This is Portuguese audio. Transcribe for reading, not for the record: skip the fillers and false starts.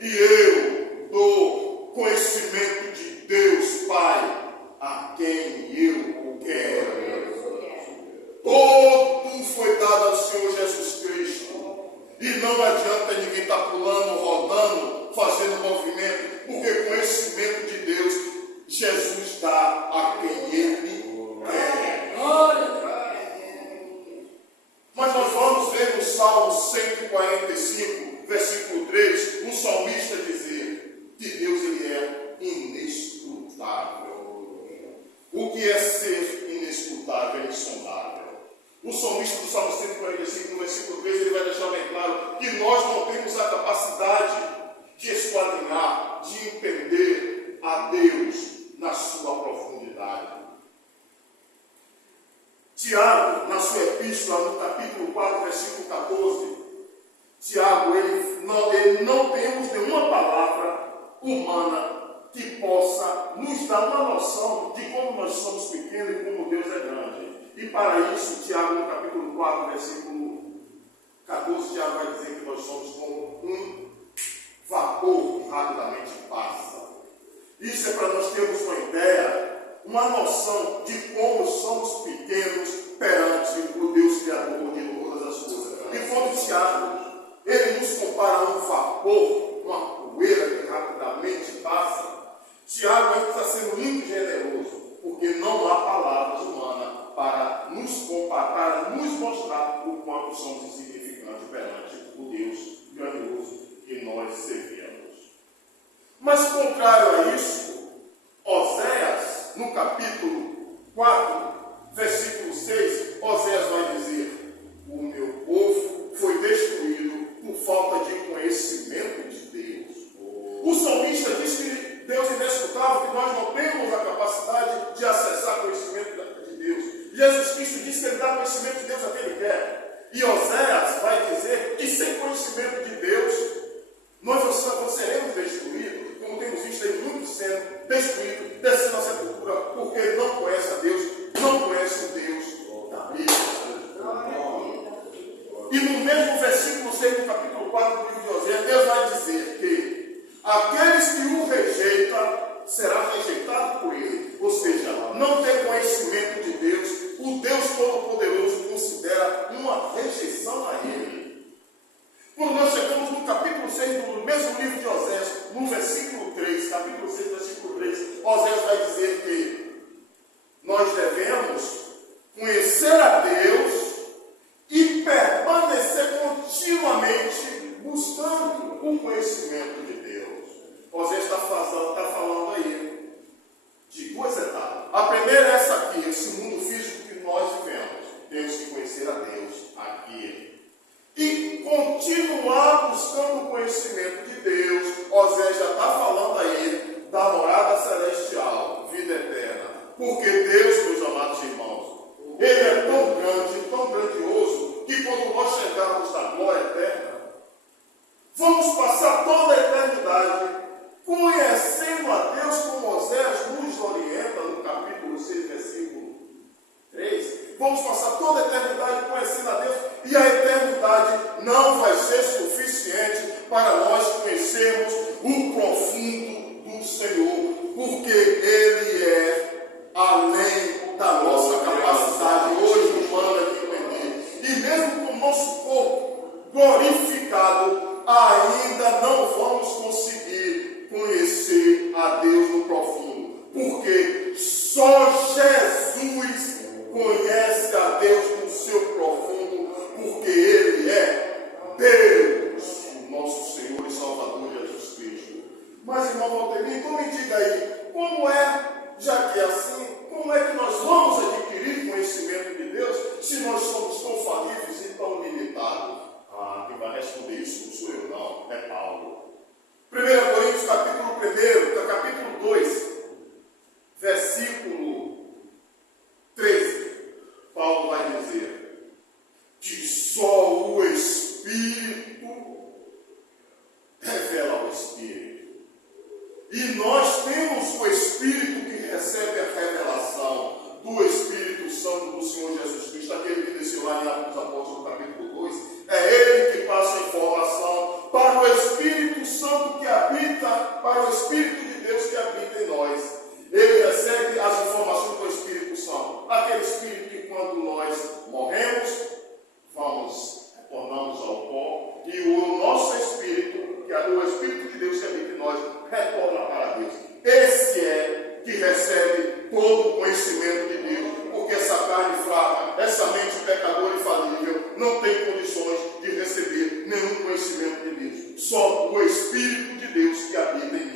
E eu dou conhecimento de Deus Pai a quem eu quero. Todo foi dado ao Senhor Jesus Cristo. E não adianta ninguém estar pulando, rodando, fazendo movimento, porque conhecimento de Deus, Jesus dá a quem Ele quer. Mas nós vamos ver no Salmo 145, versículo 3, o salmista dizer que Deus ele é inescrutável. O que é ser inescrutável? É insondável. O salmista do Salmo 145, no versículo 3, ele vai deixar bem claro que nós não temos a capacidade de esquadrinhar, de entender a Deus na sua profundidade. Tiago, na sua epístola, no capítulo 4, versículo 14, Tiago, ele não temos nenhuma palavra humana que possa nos dar uma noção de como nós somos pequenos e como Deus é grande. E para isso, Tiago, no capítulo 4, versículo 14, Tiago vai dizer que nós somos como um vapor que rapidamente passa. Isso é para nós termos uma ideia, uma noção de como somos pequenos perante o Deus Criador de todas as coisas. E quando Tiago, ele nos compara a um vapor, uma poeira que rapidamente passa, Tiago está sendo muito generoso, porque não há palavras humanas para nos comparar, para nos mostrar o quanto somos insignificantes perante o Deus grandioso que nós servimos. Mas, contrário a isso, Oséias, no capítulo 4, versículo 6, Oséias vai dizer: o meu povo foi destruído por falta de conhecimento de Deus. O salmista diz que Deus é inescrutável, que nós não temos a capacidade de acessar conhecimento de Deus. Jesus Cristo diz que Ele dá conhecimento de Deus a quem Ele quer. E Oséias vai dizer que sem conhecimento de Deus, nós seremos destruídos, como temos visto aí muitos sendo destruídos, descendo a sepultura, porque não conhece a Deus, não conhece o Deus da Bíblia. E no mesmo versículo 6 do capítulo 4 do livro de Oséias, Deus vai dizer que aqueles que o rejeitam será rejeitado por ele. Ou seja, não tem conhecimento de Deus, o Deus Todo-Poderoso considera uma rejeição a ele. Quando nós chegamos no capítulo 6 do mesmo livro de Oséias, no versículo 3, capítulo 6, versículo 3, Oséias vai dizer que nós devemos conhecer a Deus e permanecer continuamente buscando o conhecimento de Deus. Oséias está falando aí de duas etapas. A primeira é essa aqui, esse mundo físico que nós vivemos. Temos que conhecer a Deus aqui. E continuar buscando o conhecimento de Deus. Oséias já está falando aí da morada celestial, vida eterna. Porque Deus, meus amados irmãos, Ele é tão grande, tão grandioso, que quando nós chegarmos na glória eterna, vamos passar toda a eternidade conhecendo a Deus, como Oséias nos orienta no capítulo 6, versículo 3. Vamos passar toda a eternidade conhecendo a Deus, e a eternidade não vai ser suficiente para nós conhecermos o profundo do Senhor, porque Ele é além da nossa capacidade hoje humana de entender. E mesmo com o nosso corpo glorificado, ainda não vamos conseguir conhecer a Deus no profundo, porque só Jesus conhece a Deus no seu profundo, porque Ele é Deus, o nosso Senhor e Salvador Jesus Cristo. Mas, irmão Valtemir, então me diga aí, como é, já que é assim, como é que nós vamos adquirir conhecimento de Deus se nós somos tão falíveis e tão limitados? Quem vai responder isso não sou eu, não, é Paulo. 1 Coríntios capítulo 1, capítulo 2, versículo 13, Paulo vai dizer que só o Espírito revela o Espírito. E nós temos o Espírito de Deus que habita em nós. Ele recebe as informações do Espírito Santo. Aquele Espírito que quando nós morremos, retornamos ao pó. E o nosso Espírito, que é o Espírito de Deus que habita em nós, retorna para Deus. Esse é que recebe todo o conhecimento de Deus. Porque essa carne fraca, essa mente pecadora e falível, não tem condições de receber nenhum conhecimento de Deus. Só o Espírito de Deus que habita em mim.